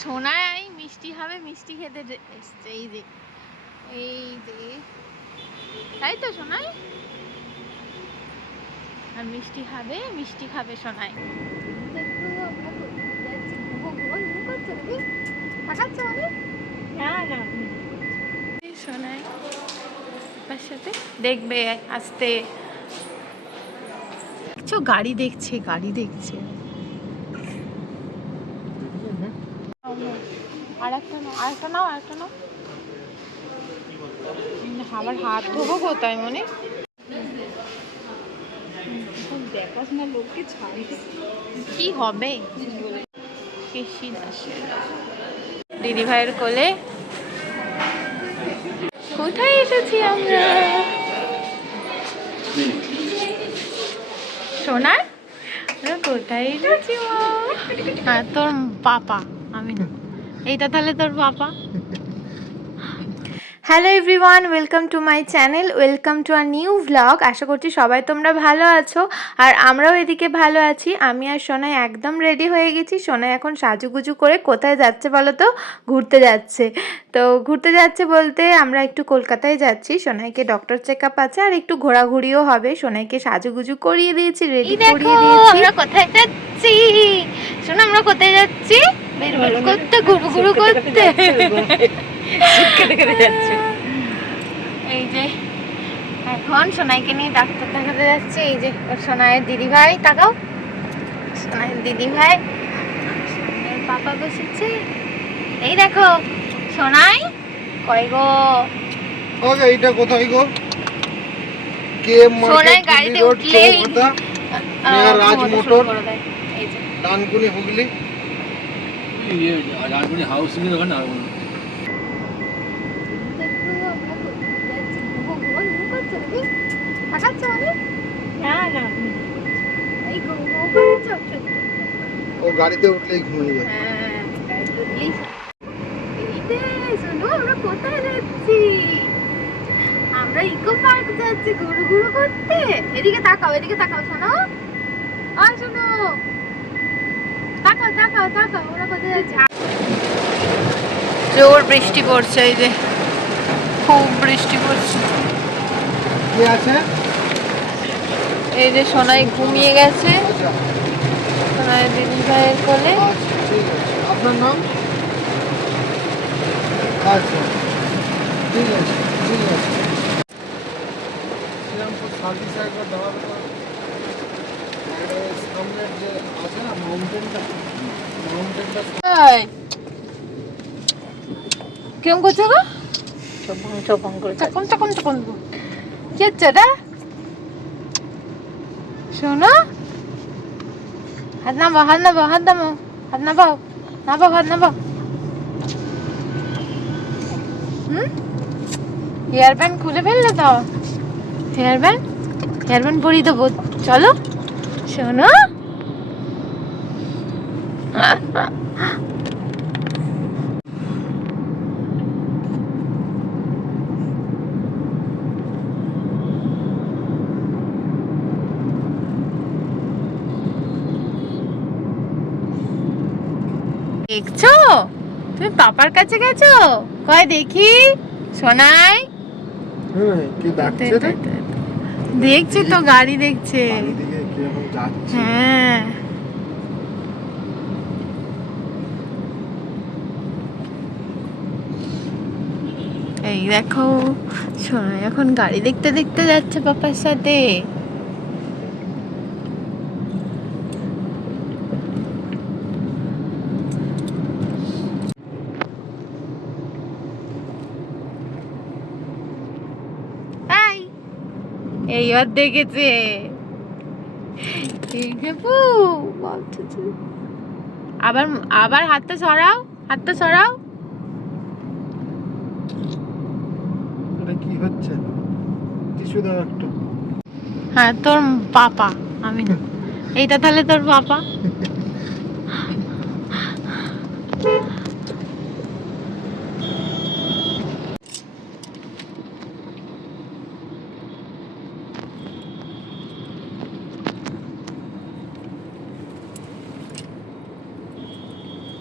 সোনাই মিষ্টি হবে, মিষ্টি খেতে এসছে। এই যে তাই তো সোনাই, আর মিষ্টি খাবে, মিষ্টি খাবে সোনাই। সোনাই তার সাথে দেখবে আসতে। কিছু গাড়ি দেখছে, গাড়ি দেখছে। আরেকটা নাও, আরেকটা নাও, আরেকটা নাও। আবার হাত ধোবো কোথায় মনে? কি হবে? দিদি ভাইয়ের কোলে কোথায় এসেছি আমরা? সোনা কোথায় এসেছি? হ্যাঁ তোর পাপা, আমি না। এইটা তাহলে তোর papa. Hello everyone, welcome to my channel, welcome to our new vlog. আশা করছি সবাই তোমরা ভালো আছো, আর আমরাও এদিকে ভালো আছি। আমি আর সোনাই একদম রেডি হয়ে গেছি। সোনাই এখন সাজুগুজু করে কোথায় যাচ্ছে বলো তো? ঘুরতে যাচ্ছে। তো ঘুরতে যাচ্ছে বলতে আমরা একটু কলকাতায় যাচ্ছি। সোনাইকে ডক্টর চেক আপ আছে, আর একটু ঘোরাঘুরিও হবে। সোনাইকে সাজুগুজু করিয়ে দিয়েছি, রেডি করিয়ে দিয়েছি। আমরা কোথায় যাচ্ছি সোনা? আমরা কোথায় যাচ্ছি? করতে ঘুরু ঘুরু করতে। এই যে এখন সোনাইকে নিয়ে ডাক্তার দেখাতে যাচ্ছে। এই যে ওর সোনাইয়ের দিদি ভাই, তাকাও, সোনাইয়ের দিদি ভাই, সোনাইয়ের পাপা বসেছে। এই দেখো সোনাই কই গো? ওকে, এইটা কোথায় গো? কে সোনাই গাড়িতে উঠলেই রাজ মোটর, এই যে ডানকুনি হুগলি, ये राजपुरी हाउसिंग এর ওখানে আর ও গাড়িতে উঠলেই ঘুমিয়ে যায়। আমরা কোথায় যাচ্ছি? আমরা ইকো পার্ক যাচ্ছি ঘুরু ঘুরু করতে। এদিকে তাকাও, এদিকে তাকাও শোনো, আর শোনো, তাকাও তাকাও তাকাও, ওরা কোথায় যাচ্ছে? জোর বৃষ্টি পড়ছে, এই যে খুব বৃষ্টি পড়ছে। কে আছে? এই যে সোনাই ঘুমিয়ে গেছে, সোনাই দিদি ভাইয়ের কোলে। আপনার নাম? আচ্ছা ঠিক আছে, ঠিক আছে। শ্রীরামপুর সার্ভিস একবার দেওয়ার পর সামনের যে আছে না মাউন্টেনটা, মাউন্টেনটা কিরম করছে গো? চকম চকম চকম। কি হচ্ছে এটা? শোনো, হাত নামাও, হাত নামাও, হাত নামাও, হাত নামাও, নামাও, হাত নামাও। হেয়ার ব্যান্ড খুলে ফেললে তো? হেয়ার ব্যান্ড পরিয়ে দেবো, চলো। শোনো, দেখছো তুমি পাপার কাছে গেছো? কয় দেখি সোনাই। কি ডাকছে রে? দেখছি তো, গাড়ি দেখছে। এদিকে কি এখন যাচ্ছে? হ্যাঁ এই দেখো সোনাই এখন গাড়ি দেখতে দেখতে যাচ্ছে পাপার সাথে। এইবার দেখেছে, আবার আবার হাতটা সরাও, হাতটা সরাও। এটা কি হচ্ছে? টিস্যু দাও একটু। হ্যাঁ তোর পাপা, আমি না। এইটা তাহলে তোর পাপা।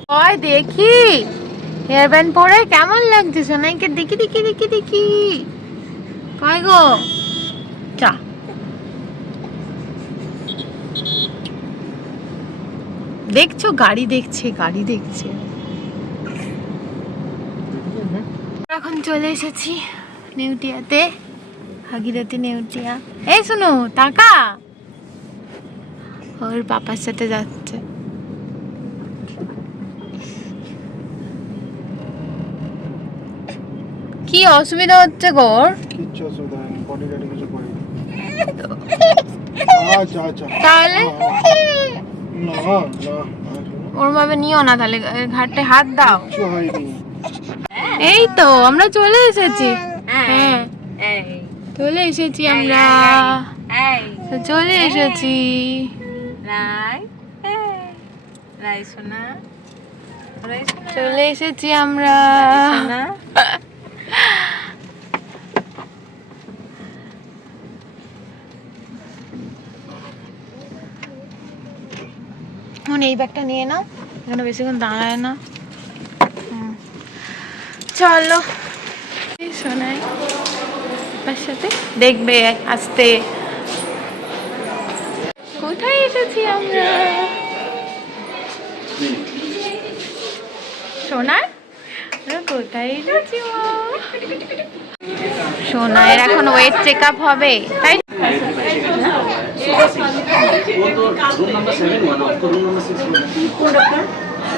কয় কোথায় দেখি হেয়ার ব্যান্ড পরে কেমন লাগছে সোনাইকে, দেখি দেখি দেখি দেখি কয় গো চা। দেখছো গাড়ি দেখছে, গাড়ি দেখছে। এখন চলে এসেছি নেউটিয়াতে, ভাগীরথী নেউটিয়া। এই শুনো টাকা, ওর পাপার সাথে যাচ্ছে। কি অসুবিধা হচ্ছে গোর? কিচ্ছু অসুবিধা নেই, বডি গাড়ি কিছু করি। আচ্ছা আচ্ছা, তাহলে না না, ওর ভাবে নিও না, তাহলে ঘাটে হাত দাও। কিছু হয়নি। এই তো আমরা চলে এসেছি। হ্যাঁ চলে এসেছি আমরা, চলে এসেছি। চলে এসেছি আমরা। এখন এই ব্যাগটা নিয়ে নাও, এখানে বেশিক্ষণ দাঁড়ায় না। চলো শোনাই তার সাথে দেখবে আসতে। কোথায় এসেছি আমরা? সোনার আমরা কোথায় এসেছি? সোনার এখন ওয়েট চেক আপ হবে, তাই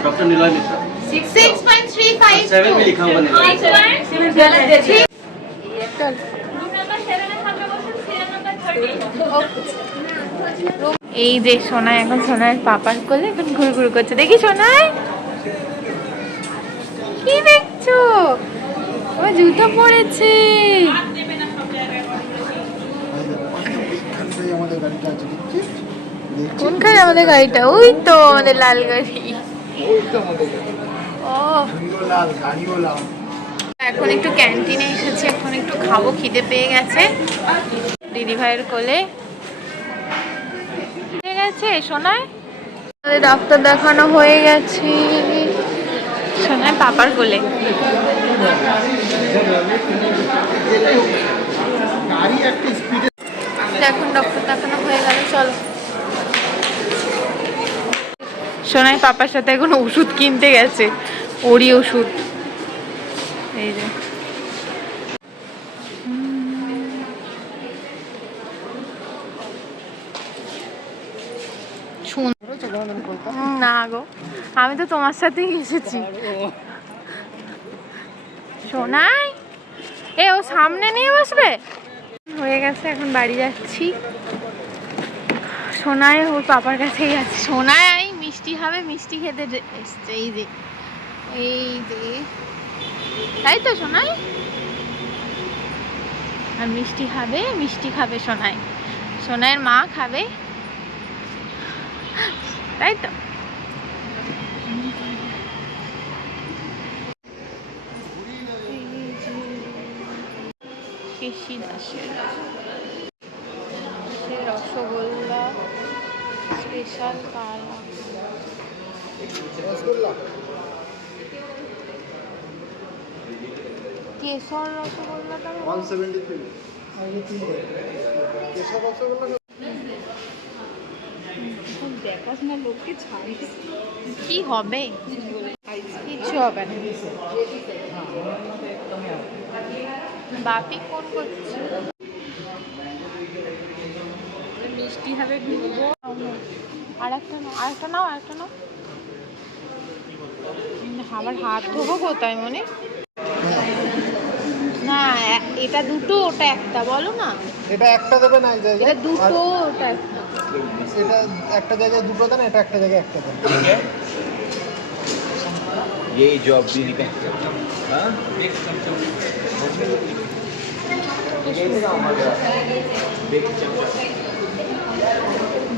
डॉक्टर निलय मिश्रा 6.35 7 में लिखा हुआ नहीं এই যে সোনাই এখন সোনার পাপার কোলে এখন ঘুরঘুর করছে। দেখি সোনাই কি দেখছো? ও জুতো পরেছে। আমাদের গাড়িটা আছে, দেখছিস? কোনখানে আমাদের গাড়িটা? ওই তো আমাদের লাল গাড়ি। ওই তো আমাদের গাড়ি। ও লাল গাড়িও লাল। এখন একটু ক্যান্টিনে এসেছি, এখন একটু খাবো, খিদে পেয়ে গেছে। দিদি ভাইয়ের কোলে পেয়ে গেছে সোনায়। আমাদের ডাক্তার দেখানো হয়ে গেছে, সোনায় পাপার কোলে। গাড়ি একটা স্পিডে। এখন ডক্টর দেখানো হয়ে গেল, চলো। সোনাই পাপার সাথে এখন ওষুধ কিনতে গেছে, ওরই ওষুধ। এই যে না গো, আমি তো তোমার সাথেই এসেছি। সোনাই এ ও সামনে নিয়ে বসবে। হয়ে গেছে, এখন বাড়ি যাচ্ছি। সোনাই ওর পাপার কাছেই আছে। সোনাই মিষ্টি হবে, মিষ্টি খেতে এসছে। এই যে এই যে, তাই তো সোনাই? আর মিষ্টি খাবে, মিষ্টি খাবে সোনাই, সোনাইয়ের মা খাবে, তাই তো? রসগোল্লা স্পেশাল কালা কেশর রসগোল্লাটা 173 কেশর রসগোল্লা। দেখাশোনা লোককে ছাড়িস কি হবে? কিছু হবে না। বাপি ফোন করছে। মিষ্টি হবে ঢুকবো। আর একটা নাও, আর একটা নাও, আর একটা নাও। আবার হাত ধোবো কোথায় মনে? না এটা দুটো, ওটা একটা, বলো না। এটা একটা দেবে না, এই জায়গায় এটা দুটো, ওটা একটা। এটা একটা জায়গায় দুটো দেন, এটা একটা জায়গায় একটা দেন। ठीक है यही जॉब भी निकल हाँ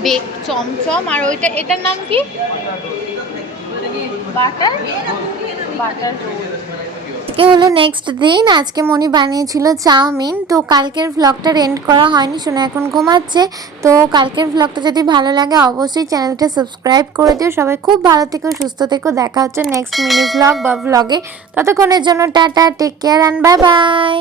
বেক চমচম। আর ওইটা, এটার নাম কি? Butter, butter roll. কালকে হলো নেক্সট দিন। আজকে মনি বানিয়েছিল চাউমিন। তো কালকের ভ্লগটা এন্ড করা হয়নি, শোনা এখন ঘুমাচ্ছে। তো কালকের ভ্লগটা যদি ভালো লাগে অবশ্যই চ্যানেলটা সাবস্ক্রাইব করে দিও। সবাই খুব ভালো থেকো, সুস্থ থেকো। দেখা হচ্ছে নেক্সট মিনি ভ্লগ বা ভ্লগে। ততক্ষণের জন্য ta-ta, take care and bye by.